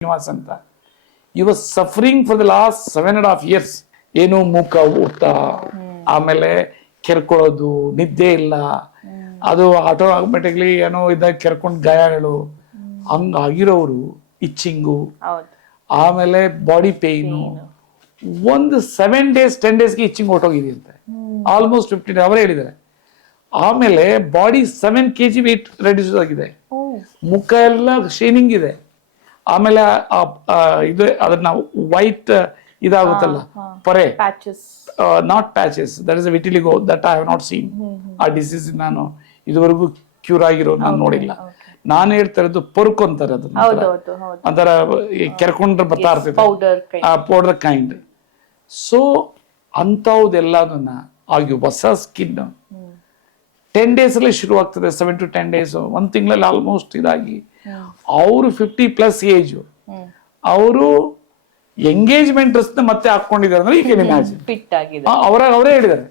ಶ್ರೀನಿವಾಸ್ ಅಂತ you was suffering for the last 7.5 years. ಏನು ಮೂಕ ಊಟ, ಆಮೇಲೆ ಕೆರ್ಕೊಳ್ಳೋದು, ನಿದ್ದೆ ಇಲ್ಲ, ಅದು ಆಟೋಮೆಟಿಕ್ಲಿ ಏನೋ ಇದ್ದಾಗ ಕೆರ್ಕೊಂಡ್ ಗಾಯಗಳು, ಹಂಗಾಗಿರೋರು ಇಚ್ಚಿಂಗು, ಆಮೇಲೆ ಬಾಡಿ ಪೇಯ್ನು, ಒಂದು 7 days 10 daysಗೆ ಇಚ್ಚಿಂಗ್ ಹೊಟ್ಟೋಗಿದೆಯಂತೆ, ಆಲ್ಮೋಸ್ಟ್ 15 ಅವರೇ ಹೇಳಿದ್ದಾರೆ. ಆಮೇಲೆ ಬಾಡಿ 7 kg ವೇಟ್ ರೆಡ್ಯೂಸ್ ಆಗಿದೆ, ಮುಖ ಎಲ್ಲ ಶೈನಿಂಗ್ ಇದೆ, ಆಮೇಲೆ ಇದು ಅದನ್ನ ವೈಟ್ ಇದಾಗುತ್ತಲ್ಲ ಪೊರೆ, not patches, that is vitiligo, that I have not seen. ಆ ಡಿಸೀಸ್ ನಾನು ಇದುವರೆಗೂ ಕ್ಯೂರ್ ಆಗಿರೋ ನಾನು ನೋಡಿಲ್ಲ. ನಾನು ಹೇಳ್ತಾ ಇರೋದು ಪೊರ್ಕು ಅಂತಾರೆ, ಅದನ್ನ ಒಂಥರ ಕೆರ್ಕೊಂಡ್ರೆ ಬರ್ತಾ ಇರ್ತೈತೆ, ಪೌಡರ್ ಕೈಂಡ್. ಸೊ ಅಂಥವುದೆಲ್ಲದನ್ನ ಆಗಿ ಹೊಸ ಸ್ಕಿನ್ 10 days ಅಲ್ಲೇ ಶುರು ಆಗ್ತದೆ, 7 to 10 days, 1 ತಿಂಗಳಲ್ಲಿ ಆಲ್ಮೋಸ್ಟ್ ಇದಾಗಿ. ಅವರು 50+ ಏಜ್, ಅವರು ಎಂಗೇಜ್ಮೆಂಟ್ ಡ್ರೆಸ್ ಮತ್ತೆ ಹಾಕೊಂಡಿದ್ದಾರೆ ಅಂದ್ರೆ ಈಗ ಅವರೇ ಹೇಳಿದ್ದಾರೆ.